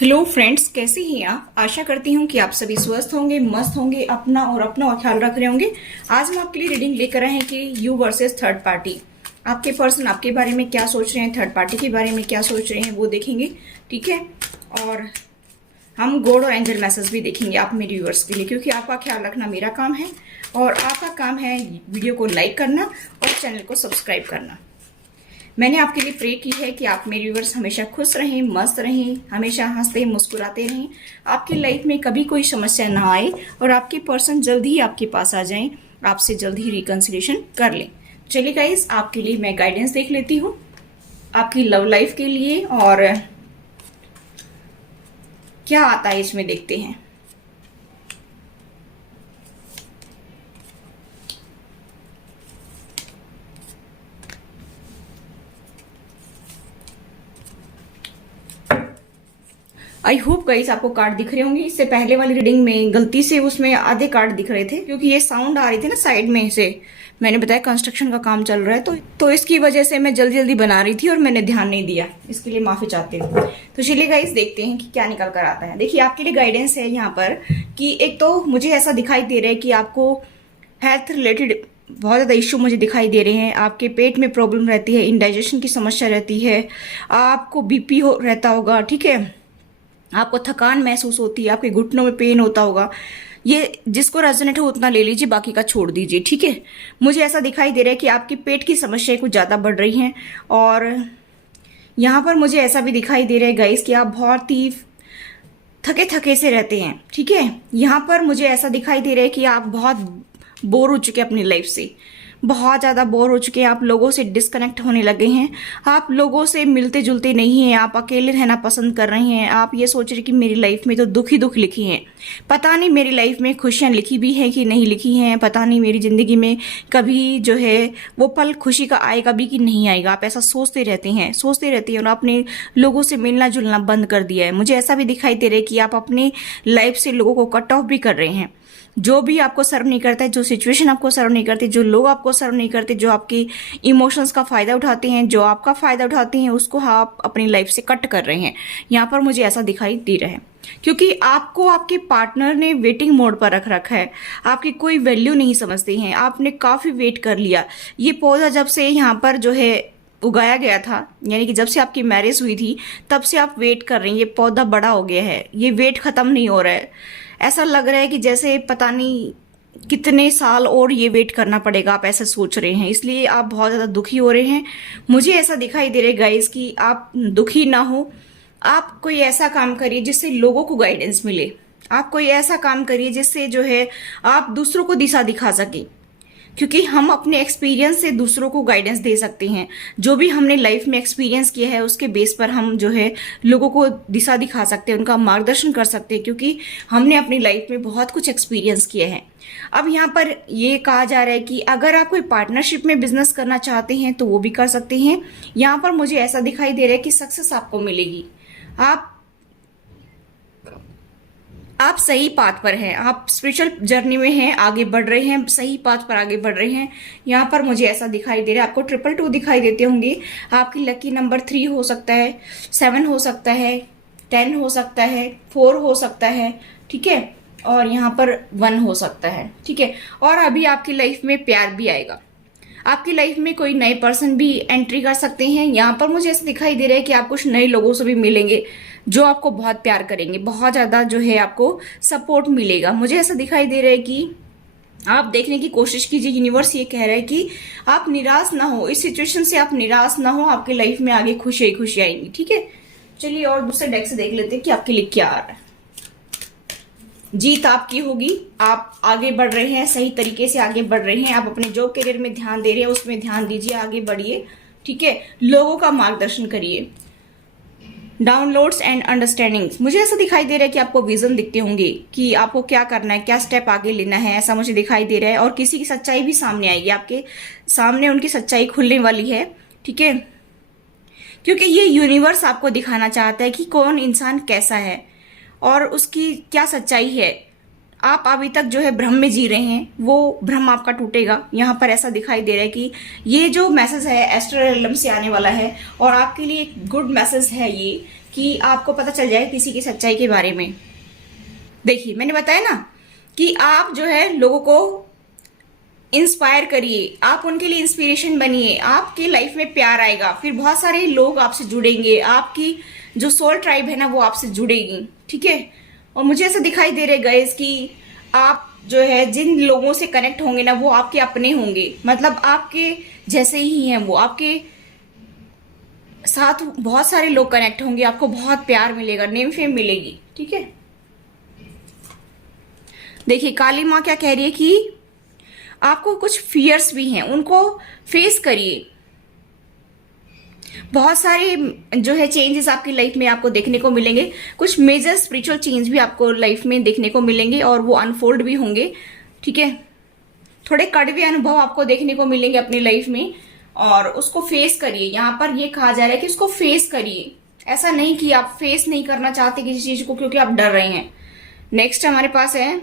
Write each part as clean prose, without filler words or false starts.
Hello friends, कैसे हैं आप। आशा करती हूँ कि आप सभी स्वस्थ होंगे, मस्त होंगे, अपना और ख्याल रख रहे होंगे। आज हम आपके लिए रीडिंग लेकर आए हैं कि यू वर्सेस थर्ड पार्टी। आपके पर्सन आपके बारे में क्या सोच रहे हैं, थर्ड पार्टी के बारे में क्या सोच रहे हैं, वो देखेंगे। ठीक है, और हम गॉड और एंजल मैसेज भी देखेंगे आप मेरे व्यूअर्स के लिए, क्योंकि आपका ख्याल रखना मेरा काम है और आपका काम है वीडियो को लाइक करना और चैनल को सब्सक्राइब करना। मैंने आपके लिए प्रे की है कि आप मेरे व्यूअर्स हमेशा खुश रहें, मस्त रहें, हमेशा हंसते मुस्कुराते रहें, आपकी लाइफ में कभी कोई समस्या ना आए और आपके पर्सन जल्द ही आपके पास आ जाएं, आपसे जल्द ही रिकंसिलिएशन कर लें। चलिए गाइस, आपके लिए मैं गाइडेंस देख लेती हूँ आपकी लव लाइफ के लिए, और क्या आता है इसमें देखते हैं। आई होप गाइस आपको कार्ड दिख रहे होंगे। इससे पहले वाली रीडिंग में गलती से उसमें आधे कार्ड दिख रहे थे, क्योंकि ये साउंड आ रही थी ना साइड में से। मैंने बताया कंस्ट्रक्शन का काम चल रहा है, तो इसकी वजह से मैं जल्दी जल्दी बना रही थी और मैंने ध्यान नहीं दिया। इसके लिए माफी चाहती हूँ। तो चलिए गाइस, देखते हैं कि क्या निकल कर आता है। देखिए, आपके लिए गाइडेंस है यहाँ पर कि एक तो मुझे ऐसा दिखाई दे रहा है कि आपको हेल्थ रिलेटेड बहुत ज़्यादा इश्यू मुझे दिखाई दे रहे हैं। आपके पेट में प्रॉब्लम रहती है, इंडाइजेशन की समस्या रहती है, आपको बीपी हो रहता होगा। ठीक है, आपको थकान महसूस होती है, आपके घुटनों में पेन होता होगा। ये जिसको रेजोनेट हो उतना ले लीजिए, बाकी का छोड़ दीजिए। ठीक है, मुझे ऐसा दिखाई दे रहा है कि आपकी पेट की समस्याएं कुछ ज़्यादा बढ़ रही हैं, और यहाँ पर मुझे ऐसा भी दिखाई दे रहा है गाइस कि आप बहुत ही थके थके से रहते हैं। ठीक है, यहाँ पर मुझे ऐसा दिखाई दे रहा है कि आप बहुत बोर हो चुके हैं अपनी लाइफ से, बहुत ज़्यादा बोर हो चुके हैं, आप लोगों से डिस्कनेक्ट होने लगे हैं, आप लोगों से मिलते जुलते नहीं हैं, आप अकेले रहना पसंद कर रहे हैं। आप ये सोच रहे कि मेरी लाइफ में तो दुख ही दुख लिखी हैं, पता नहीं मेरी लाइफ में खुशियाँ लिखी भी हैं कि नहीं लिखी हैं, पता नहीं मेरी ज़िंदगी में कभी जो है वो पल खुशी का आएगा भी कि नहीं आएगा। आप ऐसा सोचते रहते हैं और आपने लोगों से मिलना जुलना बंद कर दिया है। मुझे ऐसा भी दिखाई दे रहा है कि आप अपने लाइफ से लोगों को कट ऑफ भी कर रहे हैं। जो भी आपको सर्व नहीं करता है, जो सिचुएशन आपको सर्व नहीं करती, जो लोग आपको सर्व नहीं करते, जो आपकी इमोशंस का फायदा उठाते हैं, जो आपका फायदा उठाते हैं, उसको आप अपनी लाइफ से कट कर रहे हैं। यहाँ पर मुझे ऐसा दिखाई दे रहा है, क्योंकि आपको आपके पार्टनर ने वेटिंग मोड पर रख रखा है, आपकी कोई वैल्यू नहीं समझते हैं, आपने काफी वेट कर लिया। ये पौधा जब से यहाँ पर जो है उगाया गया था, यानी कि जब से आपकी मैरिज हुई थी, तब से आप वेट कर रही हैं। ये पौधा बड़ा हो गया है, ये वेट खत्म नहीं हो रहा है। ऐसा लग रहा है कि जैसे पता नहीं कितने साल और ये वेट करना पड़ेगा, आप ऐसे सोच रहे हैं, इसलिए आप बहुत ज़्यादा दुखी हो रहे हैं। मुझे ऐसा दिखाई दे रहा है गाइस कि आप दुखी ना हो, आप कोई ऐसा काम करिए जिससे लोगों को गाइडेंस मिले। आप कोई ऐसा काम करिए जिससे जो है आप दूसरों को दिशा दिखा सकें, क्योंकि हम अपने एक्सपीरियंस से दूसरों को गाइडेंस दे सकते हैं। जो भी हमने लाइफ में एक्सपीरियंस किया है उसके बेस पर हम जो है लोगों को दिशा दिखा सकते हैं, उनका मार्गदर्शन कर सकते हैं, क्योंकि हमने अपनी लाइफ में बहुत कुछ एक्सपीरियंस किया है। अब यहाँ पर ये कहा जा रहा है कि अगर आप कोई पार्टनरशिप में बिजनेस करना चाहते हैं तो वो भी कर सकते हैं। यहाँ पर मुझे ऐसा दिखाई दे रहा है कि सक्सेस आपको मिलेगी। आप सही पाथ पर हैं, आप स्पिरिचुअल जर्नी में हैं, आगे बढ़ रहे हैं, सही पाथ पर आगे बढ़ रहे हैं। यहाँ पर मुझे ऐसा दिखाई दे रहा है, आपको 222 दिखाई देते होंगे। आपकी लकी नंबर 3 हो सकता है, 7 हो सकता है, 10 हो सकता है, 4 हो सकता है। ठीक है, और यहाँ पर 1 हो सकता है। ठीक है, और अभी आपकी लाइफ में प्यार भी आएगा, आपकी लाइफ में कोई नए पर्सन भी एंट्री कर सकते हैं। यहाँ पर मुझे ऐसा दिखाई दे रहा है कि आप कुछ नए लोगों से भी मिलेंगे जो आपको बहुत प्यार करेंगे, बहुत ज़्यादा जो है आपको सपोर्ट मिलेगा। मुझे ऐसा दिखाई दे रहा है कि आप देखने की कोशिश कीजिए। यूनिवर्स ये कह रहा है कि आप निराश ना हो, इस सिचुएशन से आप निराश ना हो, आपकी लाइफ में आगे खुशी ही खुशी आएंगी। ठीक है, चलिए और दूसरे डेक से देख लेते हैं कि आपके लिए क्या आ रहा है। जीत आपकी होगी, आप आगे बढ़ रहे हैं, सही तरीके से आगे बढ़ रहे हैं, आप अपने जॉब करियर में ध्यान दे रहे हैं, उसमें ध्यान दीजिए, आगे बढ़िए। ठीक है, लोगों का मार्गदर्शन करिए। डाउनलोड्स एंड अंडरस्टैंडिंग्स, मुझे ऐसा दिखाई दे रहा है कि आपको विजन दिखते होंगे कि आपको क्या करना है, क्या स्टेप आगे लेना है, ऐसा मुझे दिखाई दे रहा है। और किसी की सच्चाई भी सामने आएगी, आपके सामने उनकी सच्चाई खुलने वाली है। ठीक है, क्योंकि ये यूनिवर्स आपको दिखाना चाहता है कि कौन इंसान कैसा है और उसकी क्या सच्चाई है। आप अभी तक जो है भ्रम में जी रहे हैं, वो भ्रम आपका टूटेगा। यहाँ पर ऐसा दिखाई दे रहा है कि ये जो मैसेज है एस्ट्रल रियलम से आने वाला है, और आपके लिए एक गुड मैसेज है ये कि आपको पता चल जाए किसी की सच्चाई के बारे में। देखिए, मैंने बताया ना कि आप जो है लोगों को इंस्पायर करिए, आप उनके लिए इंस्पिरेशन बनिए, आपकी लाइफ में प्यार आएगा, फिर बहुत सारे लोग आपसे जुड़ेंगे, आपकी जो सोल ट्राइब है ना वो आपसे जुड़ेगी, ठीक है। और मुझे ऐसा दिखाई दे रहा है गाइस कि आप जो है जिन लोगों से कनेक्ट होंगे ना वो आपके अपने होंगे, मतलब आपके जैसे ही हैं, वो आपके साथ बहुत सारे लोग कनेक्ट होंगे, आपको बहुत प्यार मिलेगा, नेम फेम मिलेगी, ठीक है। देखिए, काली माँ क्या कह रही है कि आपको कुछ फियर्स भी हैं, उनको फेस करिए। बहुत सारे जो है चेंजेस आपकी लाइफ में आपको देखने को मिलेंगे, कुछ मेजर स्पिरिचुअल चेंज भी आपको लाइफ में देखने को मिलेंगे और वो अनफोल्ड भी होंगे, ठीक है। थोड़े कड़वे अनुभव आपको देखने को मिलेंगे अपनी लाइफ में और उसको फेस करिए। यहाँ पर ये कहा जा रहा है कि उसको फेस करिए, ऐसा नहीं कि आप फेस नहीं करना चाहते किसी चीज को क्योंकि आप डर रहे हैं। नेक्स्ट हमारे पास है,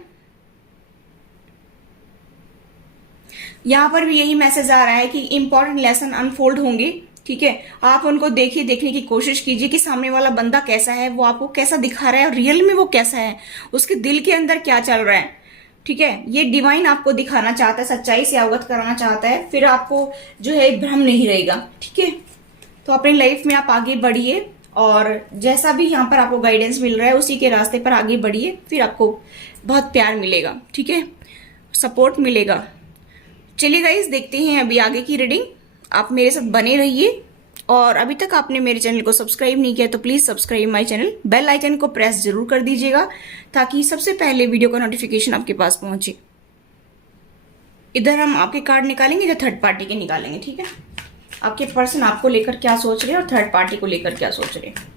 यहाँ पर भी यही मैसेज आ रहा है कि इंपॉर्टेंट लेसन अनफोल्ड होंगे, ठीक है। आप उनको देखिए, देखने की कोशिश कीजिए कि सामने वाला बंदा कैसा है, वो आपको कैसा दिखा रहा है और रियल में वो कैसा है, उसके दिल के अंदर क्या चल रहा है, ठीक है। ये डिवाइन आपको दिखाना चाहता है, सच्चाई से अवगत कराना चाहता है, फिर आपको जो है भ्रम नहीं रहेगा, ठीक है। तो अपनी लाइफ में आप आगे बढ़िए और जैसा भी यहाँ पर आपको गाइडेंस मिल रहा है उसी के रास्ते पर आगे बढ़िए, फिर आपको बहुत प्यार मिलेगा, ठीक है, सपोर्ट मिलेगा। चलिए गाइस, देखते हैं अभी आगे की रीडिंग। आप मेरे साथ बने रहिए और अभी तक आपने मेरे चैनल को सब्सक्राइब नहीं किया तो please subscribe my channel, bell icon को प्रेस जरूर कर दीजिएगा ताकि सबसे पहले वीडियो का नोटिफिकेशन आपके पास पहुंचे। इधर हम आपके कार्ड निकालेंगे, इधर थर्ड पार्टी के निकालेंगे, ठीक है। आपके पर्सन आपको लेकर क्या सोच रहे हैं और थर्ड पार्टी को लेकर क्या सोच रहे हैं।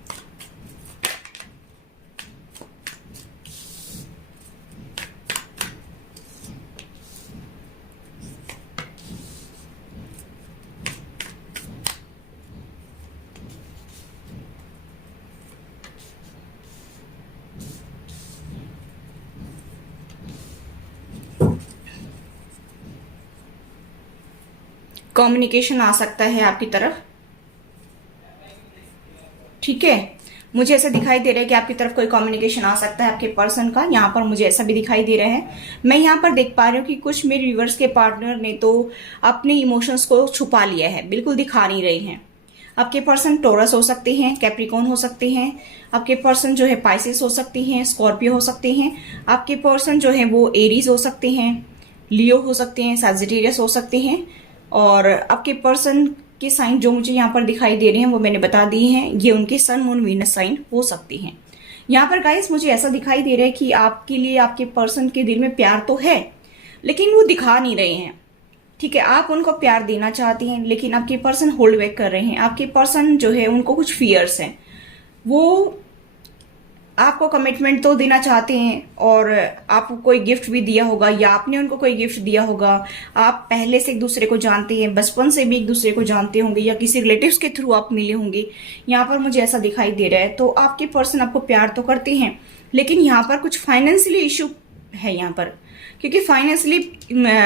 कम्युनिकेशन आ सकता है आपकी तरफ, ठीक है। मुझे ऐसा दिखाई दे रहा है कि आपकी तरफ कोई कम्युनिकेशन आ सकता है आपके पर्सन का, यहाँ पर मुझे ऐसा भी दिखाई दे रहा है। मैं यहाँ पर देख पा रही हूँ कि कुछ मेरे व्यूअर्स के पार्टनर ने तो अपने इमोशंस को छुपा लिया है, बिल्कुल दिखा नहीं रहे हैं। आपके पर्सन टोरस हो सकते हैं, कैप्रिकॉर्न हो सकते हैं, आपके पर्सन जो है पाइसेस हो सकते हैं, स्कॉर्पियो हो सकते हैं, आपके पर्सन जो है वो एरीज हो सकते हैं, लियो हो सकते हैं, सैजिटेरियस हो सकते हैं। और आपके पर्सन के साइन जो मुझे यहाँ पर दिखाई दे रहे हैं वो मैंने बता दिए हैं, ये उनके सन मून वीनस साइन हो सकते हैं। यहाँ पर गाइस मुझे ऐसा दिखाई दे रहा है कि आपके लिए आपके पर्सन के दिल में प्यार तो है लेकिन वो दिखा नहीं रहे हैं, ठीक है। आप उनको प्यार देना चाहते हैं लेकिन आपके पर्सन होल्ड बैक कर रहे हैं। आपके पर्सन जो है उनको कुछ फियर्स हैं, वो आपको कमिटमेंट तो देना चाहते हैं और आपको कोई गिफ्ट भी दिया होगा या आपने उनको कोई गिफ्ट दिया होगा। आप पहले से एक दूसरे को जानते हैं, बचपन से भी एक दूसरे को जानते होंगे या किसी रिलेटिव्स के थ्रू आप मिले होंगे, यहाँ पर मुझे ऐसा दिखाई दे रहा है। तो आपके पर्सन आपको प्यार तो करते हैं लेकिन यहाँ पर कुछ फाइनेंशियली इशू है यहाँ पर, क्योंकि फाइनेंशियली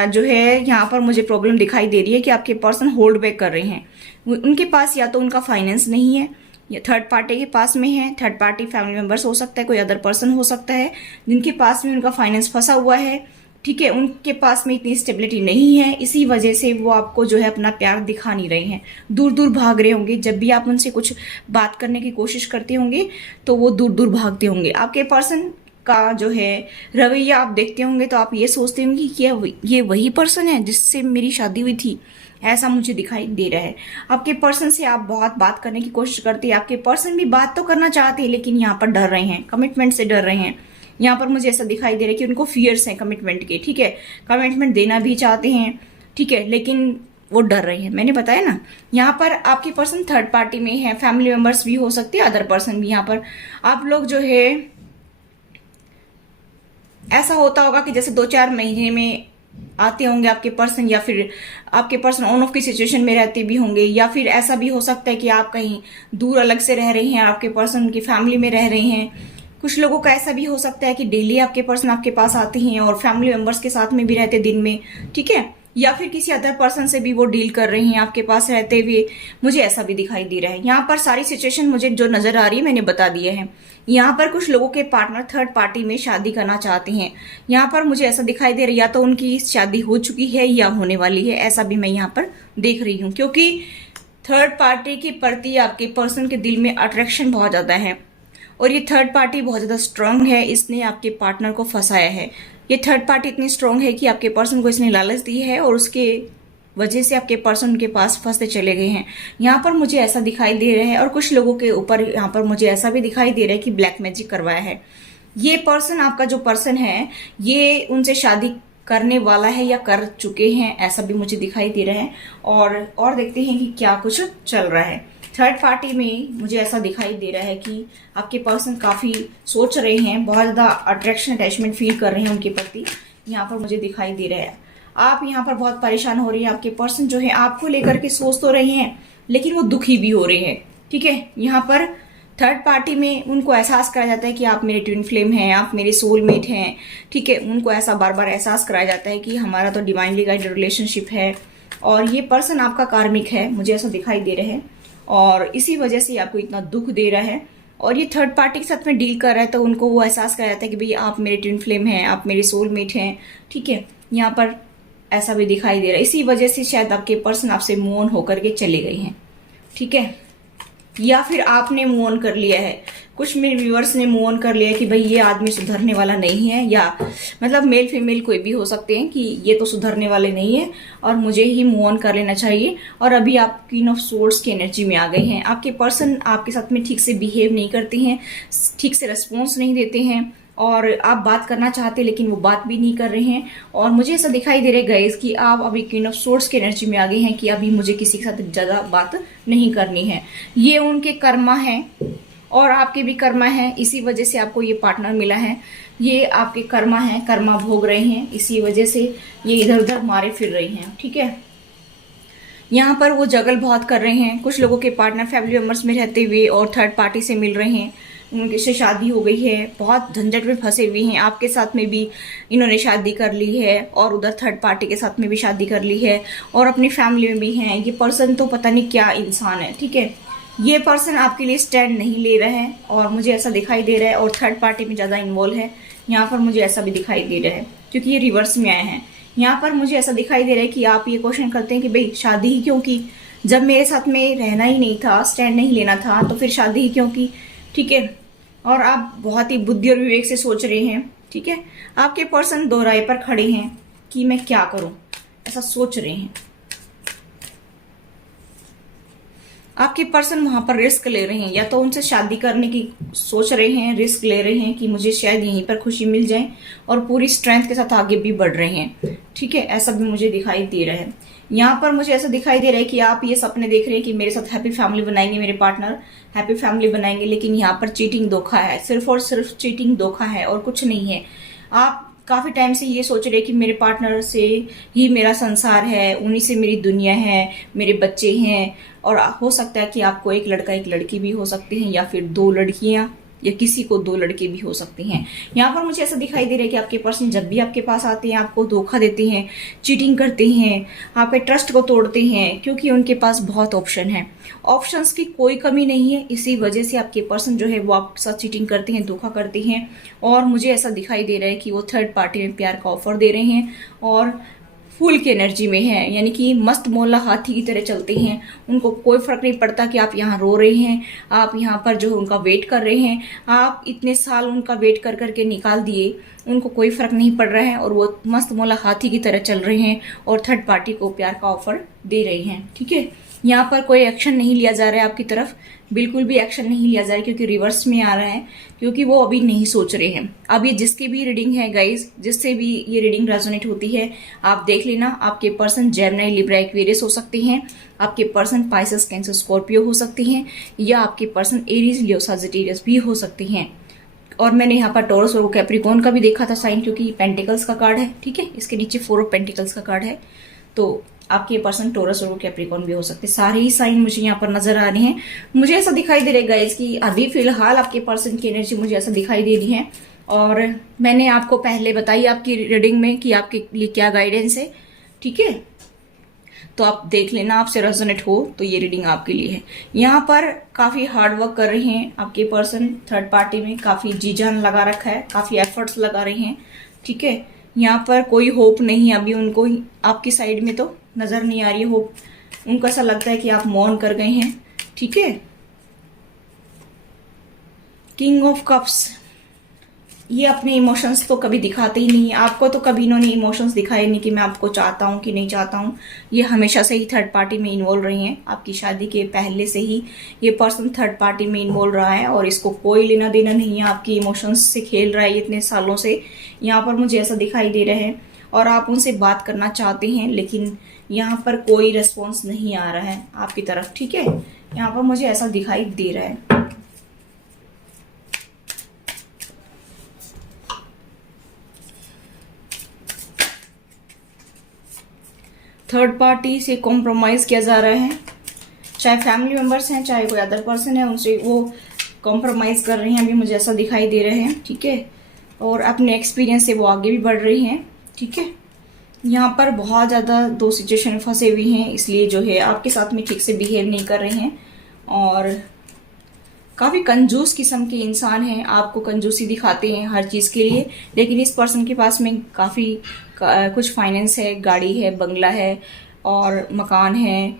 जो है यहाँ पर मुझे प्रॉब्लम दिखाई दे रही है कि आपके पर्सन होल्ड बैक कर रहे हैं। उनके पास या तो उनका फाइनेंस नहीं है या थर्ड पार्टी के पास में है। थर्ड पार्टी फैमिली मेंबर्स हो सकता है, कोई अदर पर्सन हो सकता है जिनके पास में उनका फाइनेंस फंसा हुआ है, ठीक है। उनके पास में इतनी स्टेबिलिटी नहीं है, इसी वजह से वो आपको जो है अपना प्यार दिखा नहीं रहे हैं, दूर दूर भाग रहे होंगे। जब भी आप उनसे कुछ बात करने की कोशिश करते होंगे तो वो दूर दूर भागते होंगे। आपके पर्सन का जो है रवैया आप देखते होंगे तो आप ये सोचते होंगे कि ये वही पर्सन है जिससे मेरी शादी हुई थी, ऐसा मुझे दिखाई दे रहा है। आपके पर्सन से आप बहुत बात करने की कोशिश करते हैं, आपके पर्सन भी बात तो करना चाहते हैं लेकिन यहाँ पर डर रहे हैं, कमिटमेंट से डर रहे हैं। यहाँ पर मुझे ऐसा दिखाई दे रहा है कि उनको फियर्स हैं कमिटमेंट के, ठीक है। कमिटमेंट देना भी चाहते हैं, ठीक है, लेकिन वो डर रहे हैं। मैंने बताया ना, यहाँ पर आपके पर्सन थर्ड पार्टी में है, फैमिली मेंबर्स भी हो सकते हैं, अदर पर्सन भी। यहाँ पर आप लोग जो है ऐसा होता होगा कि जैसे 2-4 महीने में आते होंगे आपके पर्सन, या फिर आपके पर्सन ऑन ऑफ की सिचुएशन में रहते भी होंगे, या फिर ऐसा भी हो सकता है कि आप कहीं दूर अलग से रह रहे हैं, आपके पर्सन की फैमिली में रह रहे हैं। कुछ लोगों का ऐसा भी हो सकता है कि डेली आपके पर्सन आपके पास आते हैं और फैमिली मेंबर्स के साथ में भी रहते दिन में, ठीक है। या फिर किसी अदर पर्सन से भी वो डील कर रही हैं आपके पास रहते हुए, मुझे ऐसा भी दिखाई दे रहा है। यहाँ पर सारी सिचुएशन मुझे जो नजर आ रही है मैंने बता दिए हैं। यहाँ पर कुछ लोगों के पार्टनर थर्ड पार्टी में शादी करना चाहते हैं। यहाँ पर मुझे ऐसा दिखाई दे रहा है या तो उनकी शादी हो चुकी है या होने वाली है, ऐसा भी मैं यहाँ पर देख रही हूँ, क्योंकि थर्ड पार्टी के प्रति आपके पर्सन के दिल में अट्रैक्शन बहुत ज्यादा है और ये थर्ड पार्टी बहुत ज्यादा स्ट्रांग है। इसने आपके पार्टनर को फंसाया है। ये थर्ड पार्टी इतनी स्ट्रांग है कि आपके पर्सन को इसने लालच दी है और उसके वजह से आपके पर्सन उनके पास फंसते चले गए हैं। यहाँ पर मुझे ऐसा दिखाई दे रहा है और कुछ लोगों के ऊपर यहाँ पर मुझे ऐसा भी दिखाई दे रहा है कि ब्लैक मैजिक करवाया है। ये पर्सन, आपका जो पर्सन है, ये उनसे शादी करने वाला है या कर चुके हैं, ऐसा भी मुझे दिखाई दे रहा है। और देखते हैं कि क्या कुछ चल रहा है। थर्ड पार्टी में मुझे ऐसा दिखाई दे रहा है कि आपके पर्सन काफी सोच रहे हैं, बहुत ज्यादा अट्रैक्शन अटैचमेंट फील कर रहे हैं उनके प्रति, यहाँ पर मुझे दिखाई दे रहा है। आप यहाँ पर बहुत परेशान हो रही है। आपके पर्सन जो है आपको लेकर के सोच तो रहे हैं लेकिन वो दुखी भी हो रहे हैं। ठीक है, यहाँ पर थर्ड पार्टी में उनको एहसास कराया जाता है कि आप मेरे ट्विन फ्लेम हैं, आप मेरे सोलमेट हैं। ठीक है, उनको ऐसा बार बार एहसास कराया जाता है कि हमारा तो डिवाइनली गाइडेड रिलेशनशिप है और ये पर्सन आपका कार्मिक है, मुझे ऐसा दिखाई दे रहा है और इसी वजह से आपको इतना दुख दे रहा है। और ये थर्ड पार्टी के साथ में डील कर रहा है तो उनको वो एहसास कराया जाता है कि भाई आप मेरे ट्विन फ्लेम हैं, आप मेरे सोलमेट हैं। ठीक है, यहाँ पर ऐसा भी दिखाई दे रहा है। इसी वजह से शायद आपके पर्सन आपसे मूव ऑन होकर के चले गए हैं। ठीक है, या फिर आपने मूव ऑन कर लिया है। कुछ मेरे व्यूअर्स ने मूव ऑन कर लिया कि भाई ये आदमी सुधरने वाला नहीं है, या मतलब मेल फीमेल कोई भी हो सकते हैं कि ये तो सुधरने वाले नहीं है और मुझे ही मूव ऑन कर लेना चाहिए। और अभी आप क्वीन ऑफ सोर्ड्स की एनर्जी में आ गए हैं। आपके पर्सन आपके साथ में ठीक से बिहेव नहीं करते हैं, ठीक से रिस्पॉन्स नहीं देते हैं और आप बात करना चाहते हैं लेकिन वो बात भी नहीं कर रहे हैं। और मुझे ऐसा दिखाई दे रहा है गाइस कि आप अभी क्वीन ऑफ सोर्ड्स की एनर्जी में आ गए हैं कि अभी मुझे किसी के साथ ज्यादा बात नहीं करनी है। ये उनके कर्मा है और आपके भी कर्मा है, इसी वजह से आपको ये पार्टनर मिला है। ये आपके कर्मा है, कर्मा भोग रहे हैं, इसी वजह से ये इधर उधर मारे फिर रही हैं। ठीक है, यहाँ पर वो जगल बहुत कर रहे हैं। कुछ लोगों के पार्टनर फैमिली मेंबर्स में रहते हुए और थर्ड पार्टी से मिल रहे हैं, उनके से शादी हो गई है, बहुत झंझट में फंसे हुए हैं। आपके साथ में भी इन्होंने शादी कर ली है और उधर थर्ड पार्टी के साथ में भी शादी कर ली है और अपनी फैमिली में भी हैं। ये पर्सन तो पता नहीं क्या इंसान है। ठीक है, ये पर्सन आपके लिए स्टैंड नहीं ले रहा है और मुझे ऐसा दिखाई दे रहा है और थर्ड पार्टी में ज्यादा इन्वॉल्व है। यहाँ पर मुझे ऐसा भी दिखाई दे रहा है क्योंकि ये रिवर्स में आए हैं। यहाँ पर मुझे ऐसा दिखाई दे रहा है कि आप ये क्वेश्चन करते हैं कि भाई शादी ही क्यों की, जब मेरे साथ में रहना ही नहीं था, स्टैंड नहीं लेना था, तो फिर शादी ही क्यों की। ठीक है, और आप बहुत ही बुद्धि और विवेक से सोच रहे हैं। ठीक है, आपके पर्सन दो राय पर खड़े हैं कि मैं क्या करूं, ऐसा सोच रहे हैं। आपके पर्सन वहां पर रिस्क ले रहे हैं, या तो उनसे शादी करने की सोच रहे हैं, रिस्क ले रहे हैं कि मुझे शायद यहीं पर खुशी मिल जाए और पूरी स्ट्रेंथ के साथ आगे भी बढ़ रहे हैं। ठीक है, ऐसा भी मुझे दिखाई दे रहा है। यहाँ पर मुझे ऐसा दिखाई दे रहा है कि आप ये सपने देख रहे हैं कि मेरे साथ हैप्पी फैमिली बनाएंगे, मेरे पार्टनर हैप्पी फैमिली बनाएंगे, लेकिन यहाँ पर चीटिंग धोखा है, सिर्फ और सिर्फ चीटिंग धोखा है और कुछ नहीं है। आप काफी टाइम से ये सोच रहे कि मेरे पार्टनर से ही मेरा संसार है, उन्हीं से मेरी दुनिया है, मेरे बच्चे हैं। और हो सकता है कि आपको एक लड़का एक लड़की भी हो सकते हैं, या फिर दो लड़कियां, या किसी को दो लड़के भी हो सकते हैं। यहाँ पर मुझे ऐसा दिखाई दे रहा है कि आपके पर्सन जब भी आपके पास आते हैं आपको धोखा देते हैं, चीटिंग करते हैं, आपके ट्रस्ट को तोड़ते हैं, क्योंकि उनके पास बहुत ऑप्शन है, ऑप्शंस की कोई कमी नहीं है। इसी वजह से आपके पर्सन जो है वो आपके साथ चीटिंग करते हैं, धोखा करते हैं। और मुझे ऐसा दिखाई दे रहा है कि वो थर्ड पार्टी में प्यार का ऑफर दे रहे हैं और फूल की एनर्जी में है, यानी कि मस्त मोहल्ला हाथी की तरह चलते हैं। उनको कोई फर्क नहीं पड़ता कि आप यहाँ रो रहे हैं, आप यहाँ पर जो उनका वेट कर रहे हैं, आप इतने साल उनका वेट कर करके निकाल दिए, उनको कोई फर्क नहीं पड़ रहा है और वो मस्त मोहल्ला हाथी की तरह चल रहे हैं और थर्ड पार्टी को प्यार का ऑफर दे रहे हैं। ठीक है, यहाँ पर कोई एक्शन नहीं लिया जा रहा है आपकी तरफ, बिल्कुल भी एक्शन नहीं लिया जा रहा है, क्योंकि रिवर्स में आ रहा है, क्योंकि वो अभी नहीं सोच रहे हैं। अब ये जिसकी भी रीडिंग है गाइज, जिससे भी ये रीडिंग रेजोनेट होती है, आप देख लेना। आपके पर्सन जेमिनी, लिब्रा, एक्वेरियस हो सकते हैं, आपके पर्सन पाइसेस, कैंसर, स्कॉर्पियो हो सकते हैं, या आपके पर्सन एरीज, लियो, सजिटेरियस भी हो सकते हैं। और मैंने यहाँ पर टॉरस और कैप्रिकॉर्न का भी देखा था साइन, क्योंकि पेंटिकल्स का कार्ड है। ठीक है, इसके नीचे 4 ऑफ पेंटिकल्स का कार्ड है, तो आपके पर्सन टॉरस और कैप्रिकॉर्न भी हो सकते हैं। सारे ही साइन मुझे यहाँ पर नजर आ रहे हैं। मुझे ऐसा दिखाई दे रहा है गाइस कि अभी फिलहाल आपके पर्सन की एनर्जी मुझे ऐसा दिखाई दे रही है, और मैंने आपको पहले बताई आपकी रीडिंग में कि आपके लिए क्या गाइडेंस है। ठीक है। तो आप देख लेना, आपसे रेजोनेट हो तो ये रीडिंग आपके लिए है। यहाँ पर काफी हार्ड वर्क कर रहे हैं आपके पर्सन, थर्ड पार्टी में काफी जी जान लगा रखा है, काफी एफर्ट्स लगा रहे हैं, ठीक है। यहाँ पर कोई होप नहीं है अभी उनको, आपकी साइड में तो नजर नहीं आ रही है होप। उनको ऐसा लगता है कि आप मौन कर गए हैं, ठीक है। किंग ऑफ कप्स, ये अपने इमोशंस तो कभी दिखाते ही नहीं है आपको, तो कभी इन्होंने इमोशंस दिखाए नहीं कि मैं आपको चाहता हूँ कि नहीं चाहता हूँ। ये हमेशा से ही थर्ड पार्टी में इन्वॉल्व रही हैं, आपकी शादी के पहले से ही ये पर्सन थर्ड पार्टी में इन्वॉल्व रहा है और इसको कोई लेना देना नहीं है, आपकी इमोशंस से खेल रहा है इतने सालों से। यहाँ पर मुझे ऐसा दिखाई दे रहा है और आप उनसे बात करना चाहते हैं, लेकिन यहाँ पर कोई रिस्पॉन्स नहीं आ रहा है आपकी तरफ, ठीक है। यहाँ पर मुझे ऐसा दिखाई दे रहा है। थर्ड पार्टी से कॉम्प्रोमाइज किया जा रहा है, चाहे फैमिली मेंबर्स हैं चाहे कोई अदर पर्सन है, उनसे वो कॉम्प्रोमाइज कर रहे हैं, अभी मुझे ऐसा दिखाई दे रहे हैं, ठीक है। और अपने एक्सपीरियंस से वो आगे भी बढ़ रही हैं, ठीक है। यहाँ पर बहुत ज़्यादा दो सिचुएशन में फंसे हुए हैं, इसलिए जो है आपके साथ में ठीक से बिहेव नहीं कर रहे हैं और काफ़ी कंजूस किस्म के इंसान हैं, आपको कंजूसी दिखाते हैं हर चीज़ के लिए। लेकिन इस पर्सन के पास में काफ़ी कुछ फाइनेंस है, गाड़ी है, बंगला है और मकान है,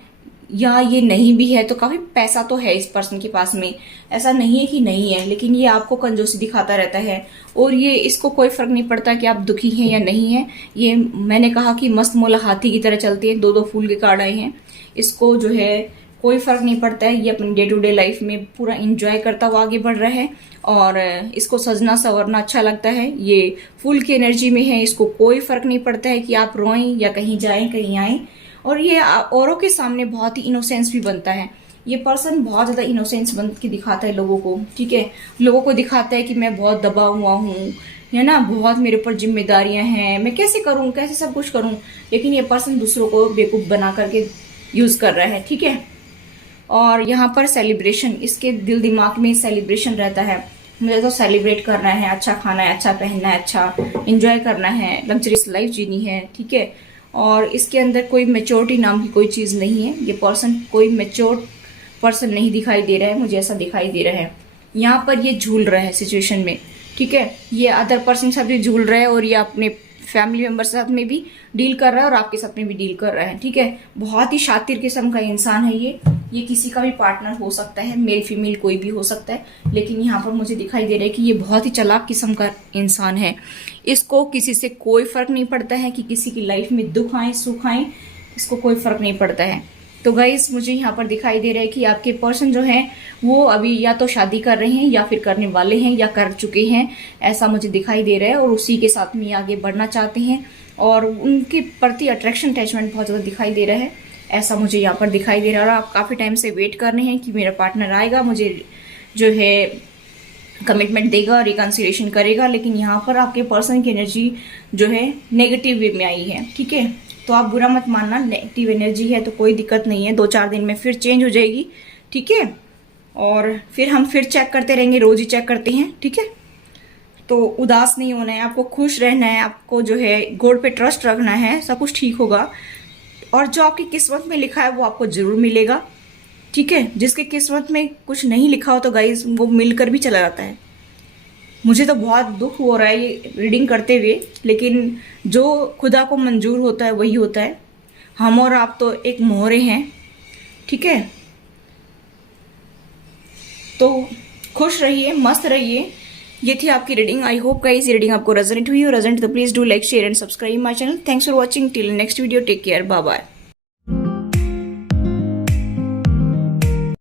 या ये नहीं भी है तो काफ़ी पैसा तो है इस पर्सन के पास में, ऐसा नहीं है कि नहीं है, लेकिन ये आपको कंजूसी दिखाता रहता है और ये इसको कोई फ़र्क नहीं पड़ता कि आप दुखी हैं या नहीं हैं। ये मैंने कहा कि मस्त मौला हाथी की तरह चलती है, दो दो फूल के कार्ड आए हैं, इसको जो है कोई फ़र्क नहीं पड़ता है, ये अपनी डे टू डे लाइफ में पूरा इंजॉय करता हुआ आगे बढ़ रहा है और इसको सजना संवरना अच्छा लगता है, ये फुल की एनर्जी में है, इसको कोई फ़र्क नहीं पड़ता है कि आप रोएं या कहीं जाएं कहीं आएं। और ये औरों के सामने बहुत ही इनोसेंस भी बनता है, ये पर्सन बहुत ज़्यादा इनोसेंस बन के दिखाता है लोगों को, ठीक है। लोगों को दिखाता है कि मैं बहुत दबा हुआ हूँ, है ना, बहुत मेरे ऊपर जिम्मेदारियां हैं, मैं कैसे करूँ, कैसे सब कुछ करूँ, लेकिन ये पर्सन दूसरों को बेवकूफ़ बना करके यूज़ कर रहा है, ठीक है। और यहाँ पर सेलिब्रेशन, इसके दिल दिमाग में सेलिब्रेशन रहता है, मुझे तो सेलिब्रेट करना है, अच्छा खाना है, अच्छा पहनना है, अच्छा एंजॉय करना है, लग्जरियस लाइफ जीनी है, ठीक है। और इसके अंदर कोई मैच्योरिटी नाम की कोई चीज़ नहीं है, ये पर्सन कोई मैच्योर पर्सन नहीं दिखाई दे रहा है, मुझे ऐसा दिखाई दे रहा है। यहाँ पर ये झूल रहा है सिचुएशन में, ठीक है, ये अदर पर्सन के साथ भी झूल रहा है और ये अपने फैमिली मेंबर के साथ में भी डील कर रहा है और आपके साथ में भी डील कर रहा है, ठीक है। बहुत ही शातिर किस्म का इंसान है ये किसी का भी पार्टनर हो सकता है, मेल फीमेल कोई भी हो सकता है, लेकिन यहाँ पर मुझे दिखाई दे रहा है कि ये बहुत ही चालाक किस्म का इंसान है, इसको किसी से कोई फर्क नहीं पड़ता है कि किसी की लाइफ में दुख आए सुख आए, इसको कोई फर्क नहीं पड़ता है। तो गाइस मुझे यहाँ पर दिखाई दे रहा है कि आपके पर्सन जो हैं वो अभी या तो शादी कर रहे हैं या फिर करने वाले हैं या कर चुके हैं, ऐसा मुझे दिखाई दे रहा है और उसी के साथ में आगे बढ़ना चाहते हैं और उनके प्रति अट्रैक्शन अटैचमेंट बहुत ज़्यादा दिखाई दे रहा है, ऐसा मुझे यहाँ पर दिखाई दे रहा है। और आप काफ़ी टाइम से वेट कर रहे हैं कि मेरा पार्टनर आएगा, मुझे जो है कमिटमेंट देगा, रिकन्सिलिएशन करेगा, लेकिन यहाँ पर आपके पर्सन की एनर्जी जो है नेगेटिव वे में आई है, ठीक है। तो आप बुरा मत मानना, नेगेटिव एनर्जी है तो कोई दिक्कत नहीं है, 2-4 दिन में फिर चेंज हो जाएगी, ठीक है। और फिर हम फिर चेक करते रहेंगे, रोज ही चेक करते हैं, ठीक है। तो उदास नहीं होना है, आपको खुश रहना है, आपको जो है गॉड पे ट्रस्ट रखना है, सब कुछ ठीक होगा और जो आपकी किस्मत में लिखा है वो आपको जरूर मिलेगा, ठीक है। जिसके किस्मत में कुछ नहीं लिखा हो तो गाइस वो मिलकर भी चला जाता है। मुझे तो बहुत दुख हो रहा है ये रीडिंग करते हुए, लेकिन जो खुदा को मंजूर होता है वही होता है, हम और आप तो एक मोहरे हैं, ठीक है। तो खुश रहिए, मस्त रहिए। ये थी आपकी रीडिंग। आई होप गाइस ये रीडिंग आपको रेजोनेट हुई, और रेजोनेट तो please do like share and subscribe my channel. Thanks for watching, till next video, take care, bye bye.